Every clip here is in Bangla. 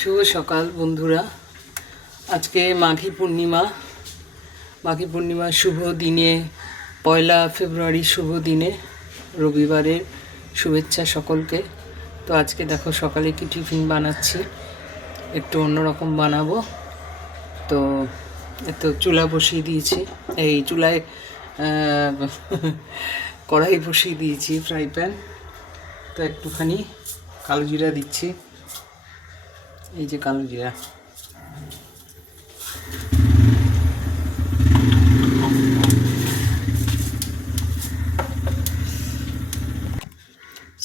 শুভ সকাল বন্ধুরা। আজকে মাঘী পূর্ণিমা শুভ দিনে, 1 ফেব্রুয়ারি শুভ দিনে, রবিবারের শুভেচ্ছা সকলকে। তো আজকে দেখো সকালে কি টিফিন বানাচ্ছি, একটু অন্যরকম বানাবো। তো চুলা বসিয়ে দিয়েছি, এই চুলায় কড়াই বসিয়ে দিয়েছি, ফ্রাই প্যান। তো একটুখানি কালো জিরা দিচ্ছি, এই যে কালো জিরা।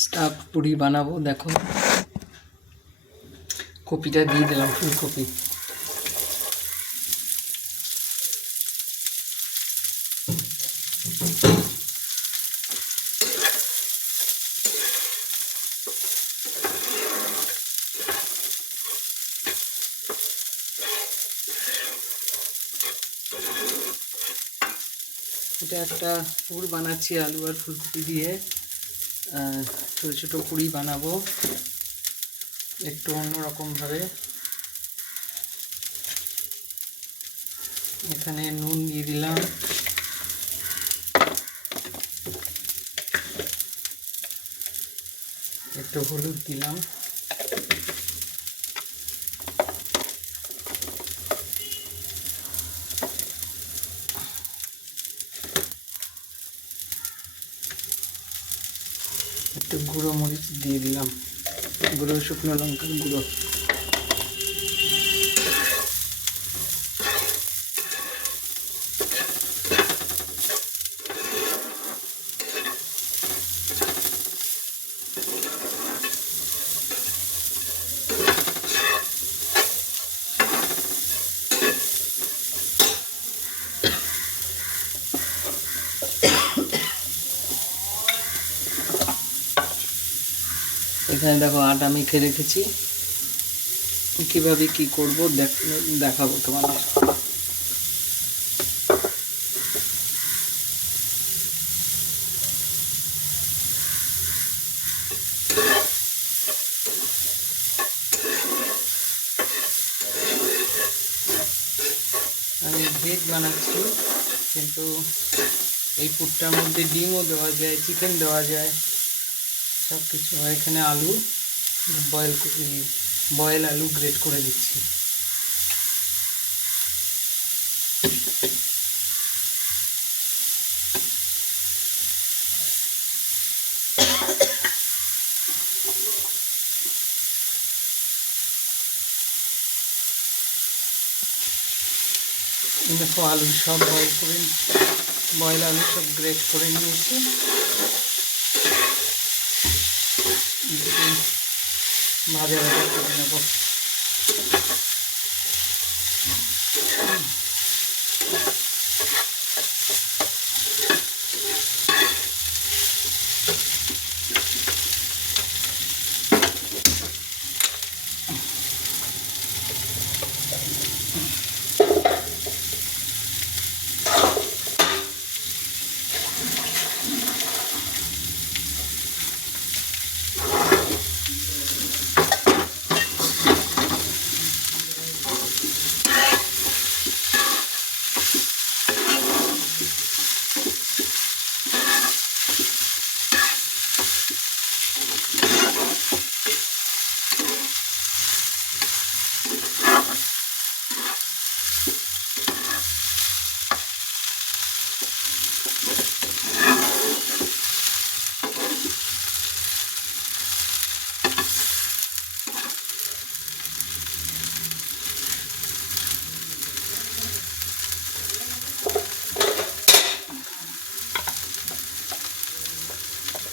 স্টাফ পুরি বানাবো, দেখো কপিটা দিয়ে দিলাম, ফুলকপি। এটা একটা পুর বানাচ্ছি আলু আর ফুলকপি দিয়ে, ছোটো ছোটো পুরি বানাবো একটু অন্যরকমভাবে। এখানে নুন দিয়ে দিলাম, একটু হলুদ দিলাম, একটু গুঁড়ো মরিচ দিয়ে দিলাম, গুঁড়ো শুকনো লঙ্কার গুঁড়ো। এখানে দেখো আটা মেখে রেখেছি, কীভাবে কী করবো দেখাবো তোমাদের। আমি ভেজ বানাচ্ছি, কিন্তু এই পুরটার মধ্যে ডিমও দেওয়া যায়, চিকেন দেওয়া যায়, সব কিছু। এখানে আলু বয়েল আলু গ্রেট করে দিচ্ছি। দেখো আলু সব বয়েল আলু সব গ্রেট করে নিয়েছি। ভাজা ভাজা করে নেব।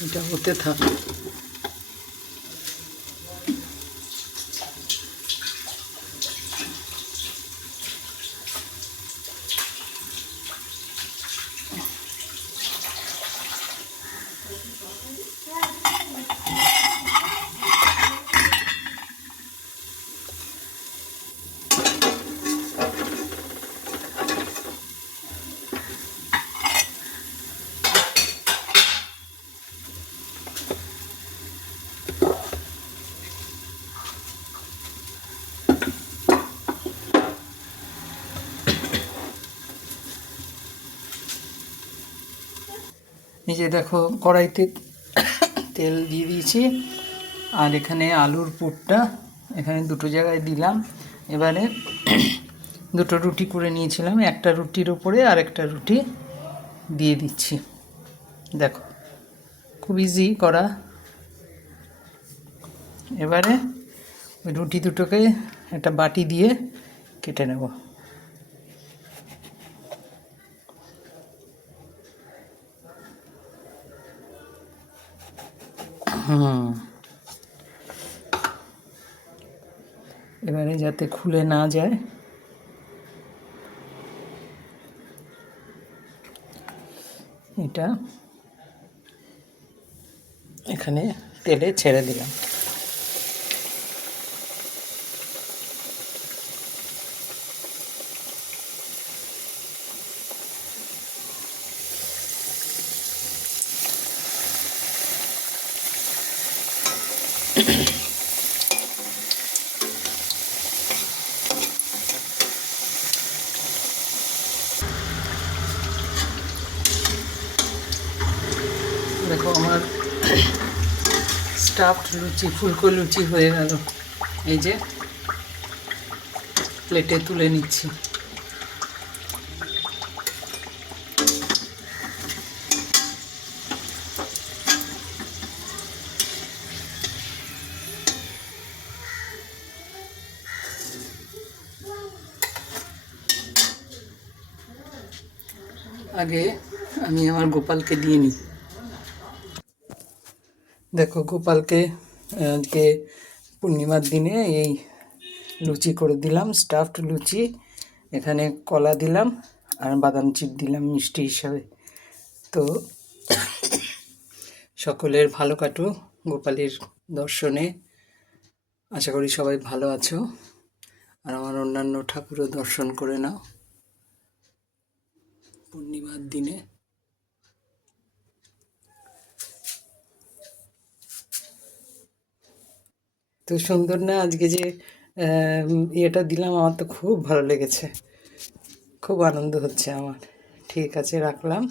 এটা হতে থাক। এই যে দেখো কড়াইতে তেল দিয়ে দিয়েছি, আর এখানে আলুর পুরটা এখানে দুটো জায়গায় দিলাম। এবারে দুটো রুটি করে নিয়েছিলাম, একটা রুটির ওপরে আর একটা রুটি দিয়ে দিচ্ছি। দেখো খুব ইজি করা। এবারে ওই রুটি দুটোকে একটা বাটি দিয়ে কেটে নেব। এবারে যাতে খুলে না যায় এটা এখানে তেলে ছেড়ে দিলাম। দেখো আমার স্টাফড লুচি, ফুলকো লুচি হয়ে গেল। এই যে প্লেটে তুলে নিচ্ছি। আগে আমি আমার গোপালকে দিয়ে নিই। দেখো গোপালকে আজকে পূর্ণিমার দিনে এই লুচি করে দিলাম, স্টাফড লুচি। এখানে কলা দিলাম আর বাদাম চিপ দিলাম মিষ্টি হিসাবে। তো সকলের ভালো কাটুক গোপালের দর্শনে। আশা করি সবাই ভালো আছো, আর আমার অন্যান্য ঠাকুরও দর্শন করে নাও পূর্ণিমার দিনে। তো সুন্দর না আজকে যে ইয়েটা দিলাম, আমার তো খুব ভালো লেগেছে, খুব আনন্দ হচ্ছে আমার। ঠিক আছে, রাখলাম।